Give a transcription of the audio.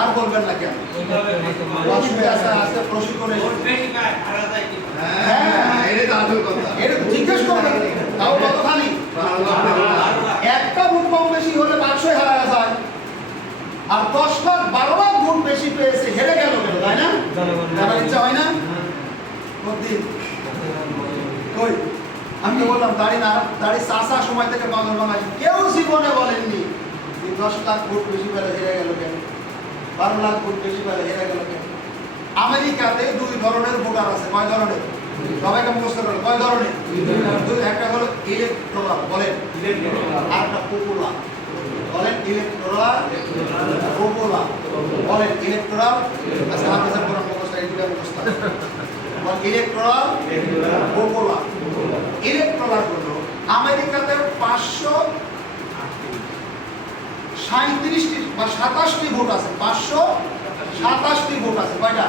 আর বলবেন না কেন? অসুবিধা আছে, আছে প্রশিক্ষণে। হ্যাঁ, এটা তো আসল কথা। এটা জিজ্ঞেস করবেন, তাও কতখানি? একটা ভোট কম বেশি হলে 500 হারা যায়, আর 10 লাখ 12 লাখ ভোট বেশি পেয়েছে, হেরে গেল কেন, তাই না? জানার ইচ্ছা হয় না? কই আমি তো বললাম দাড়ি চাষা সময় থেকে বাংলা বাংলাদেশ কেউ জীবনে বলেননি 10 লাখ ভোট বেশি পেলে হেরে গেল কেন, 12 লাখ ভোট বেশি পেলে হেরে গেল কেন। আমেরিকাতে 2 ধরনের ভোটার আছে। কয় ধরনের? সবাইকে মুখস্থ করেন। কয় ধরনের? একটা হলো ইলেকটোরাল, বলেন, আর একটা পপুলার। বলেন ইলেকটোরাল, পপুলার। বলেন ইলেকটোরাল। আচ্ছা হাফেজের কোরআন মুখস্থ, এই দুটো মুখস্থ। বল ইলেকটোরাল, পপুলার। ইলেকটোরাল হলো আমেরিকাতে 537টি বা 27টি ভোট আছে। 527টি ভোট আছে। কয়টা?